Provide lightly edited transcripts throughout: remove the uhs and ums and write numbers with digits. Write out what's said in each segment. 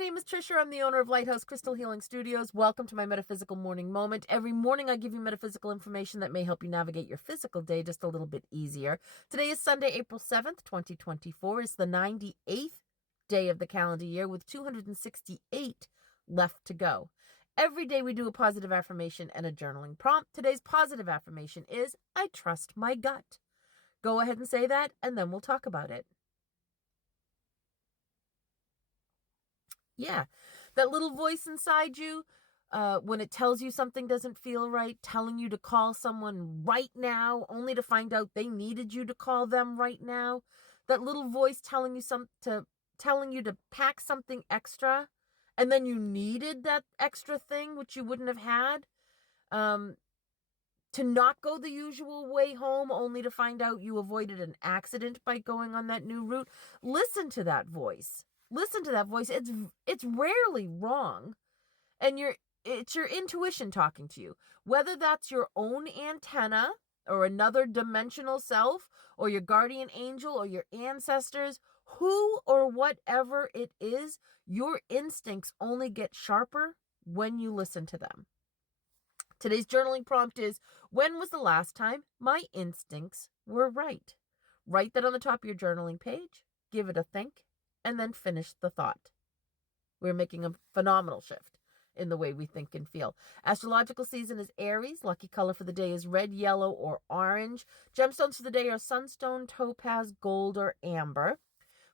name is Trisha. I'm the owner of Lighthouse Crystal Healing Studios. Welcome to my Metaphysical Morning Moment. Every morning I give you metaphysical information that may help you navigate your physical day just a little bit easier. Today is Sunday, April 7th, 2024. It's the 98th day of the calendar year with 268 left to go. Every day we do a positive affirmation and a journaling prompt. Today's positive affirmation is, I trust my gut. Go ahead and say that, and then we'll talk about it. Yeah, that little voice inside you, when it tells you something doesn't feel right, telling you to call someone right now, only to find out they needed you to call them right now. That little voice telling you telling you to pack something extra, and then you needed that extra thing which you wouldn't have had. To not go the usual way home, only to find out you avoided an accident by going on that new route. Listen to that voice. Listen to that voice. It's rarely wrong. And it's your intuition talking to you. Whether that's your own antenna or another dimensional self or your guardian angel or your ancestors, who or whatever it is, your instincts only get sharper when you listen to them. Today's journaling prompt is, when was the last time my instincts were right? Write that on the top of your journaling page, give it a think, and then finish the thought. We're making a phenomenal shift in the way we think and feel. Astrological season is Aries. Lucky color for the day is red, yellow, or orange. Gemstones for the day are sunstone, topaz, gold, or amber.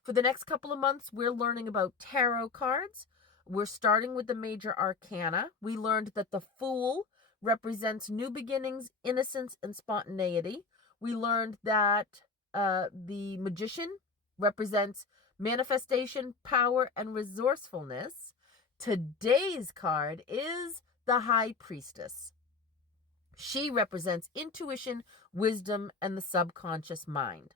For the next couple of months, we're learning about tarot cards. We're starting with the major arcana. We learned that the Fool represents new beginnings, innocence, and spontaneity. We learned that the Magician represents manifestation, power, and resourcefulness. Today's card is the High Priestess. She represents intuition, wisdom, and the subconscious mind.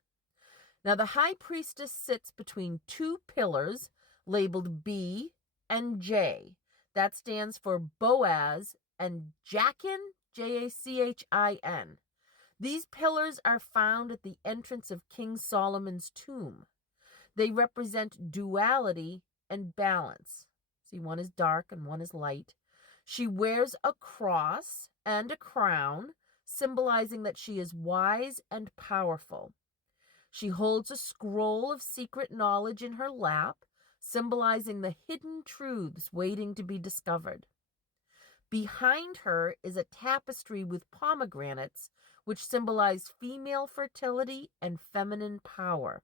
Now, the High Priestess sits between two pillars labeled B and J. That stands for Boaz and Jachin, Jachin. These pillars are found at the entrance of King Solomon's tomb. They represent duality and balance. See, one is dark and one is light. She wears a cross and a crown, symbolizing that she is wise and powerful. She holds a scroll of secret knowledge in her lap, symbolizing the hidden truths waiting to be discovered. Behind her is a tapestry with pomegranates, which symbolize female fertility and feminine power.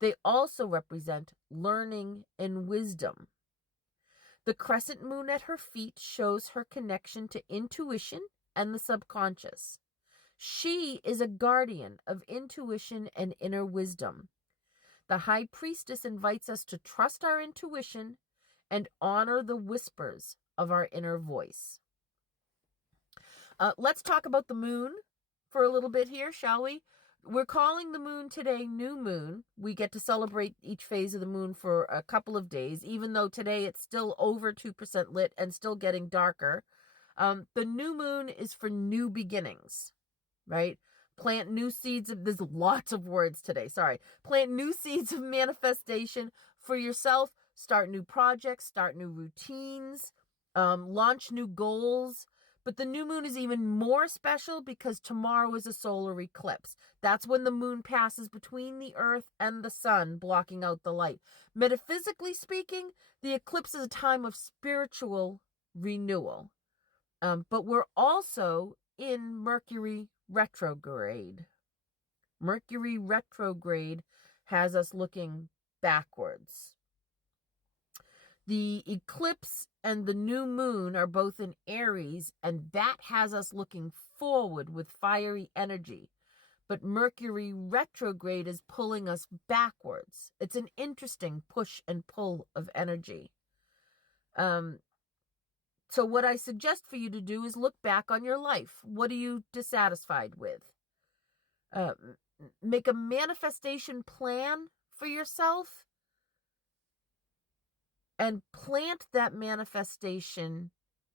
They also represent learning and wisdom. The crescent moon at her feet shows her connection to intuition and the subconscious. She is a guardian of intuition and inner wisdom. The High Priestess invites us to trust our intuition and honor the whispers of our inner voice. Let's talk about the moon for a little bit here, shall we? We're calling the moon today New Moon. We get to celebrate each phase of the moon for a couple of days, even though today it's still over 2% lit and still getting darker. The new moon is for new beginnings, right? Plant new seeds there's lots of words today, sorry. Plant new seeds of manifestation for yourself. Start new projects, start new routines, launch new goals. But the new moon is even more special because tomorrow is a solar eclipse. That's when the moon passes between the earth and the sun, blocking out the light. Metaphysically speaking, the eclipse is a time of spiritual renewal. But we're also in Mercury retrograde. Mercury retrograde has us looking backwards. The eclipse and the new moon are both in Aries, and that has us looking forward with fiery energy. But Mercury retrograde is pulling us backwards. It's an interesting push and pull of energy. So what I suggest for you to do is look back on your life. What are you dissatisfied with? Make a manifestation plan for yourself and plant that manifestation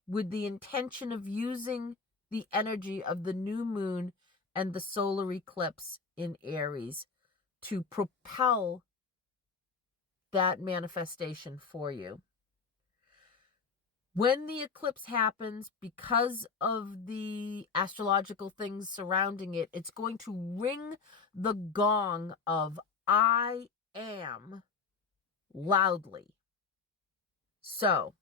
with the intention of using the energy of the new moon and the solar eclipse in Aries to propel that manifestation for you. When the eclipse happens, because of the astrological things surrounding it, it's going to ring the gong of I am loudly. So,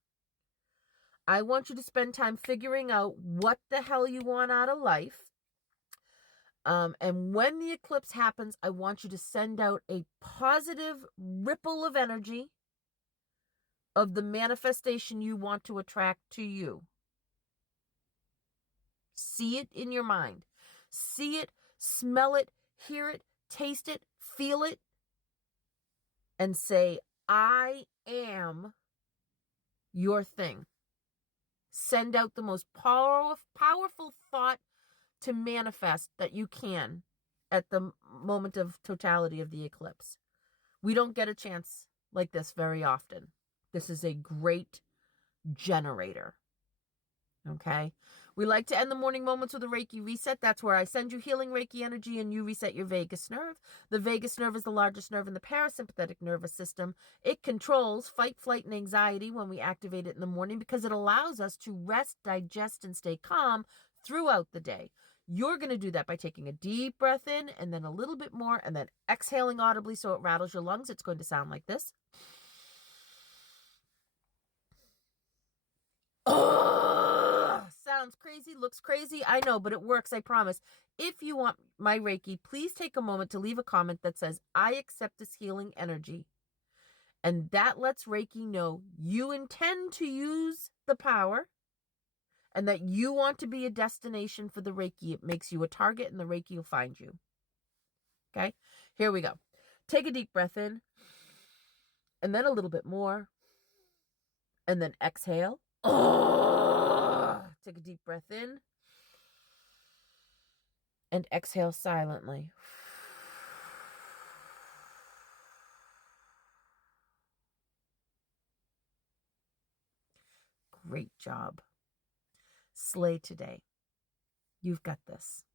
I want you to spend time figuring out what the hell you want out of life. And when the eclipse happens, I want you to send out a positive ripple of energy of the manifestation you want to attract to you. See it in your mind. See it, smell it, hear it, taste it, feel it, and say, I am your thing. Send out the most powerful thought to manifest that you can at the moment of totality of the eclipse. We don't get a chance like this very often. This is a great generator. Okay? We like to end the morning moments with a Reiki reset. That's where I send you healing Reiki energy and you reset your vagus nerve. The vagus nerve is the largest nerve in the parasympathetic nervous system. It controls fight, flight, and anxiety when we activate it in the morning because it allows us to rest, digest, and stay calm throughout the day. You're going to do that by taking a deep breath in and then a little bit more and then exhaling audibly so it rattles your lungs. It's going to sound like this. Sounds crazy, looks crazy. I know, but it works, I promise. If you want my Reiki, please take a moment to leave a comment that says, I accept this healing energy. And that lets Reiki know you intend to use the power and that you want to be a destination for the Reiki. It makes you a target and the Reiki will find you. Okay, here we go. Take a deep breath in and then a little bit more and then exhale. Take a deep breath in and exhale silently. Great job. Slay today. You've got this.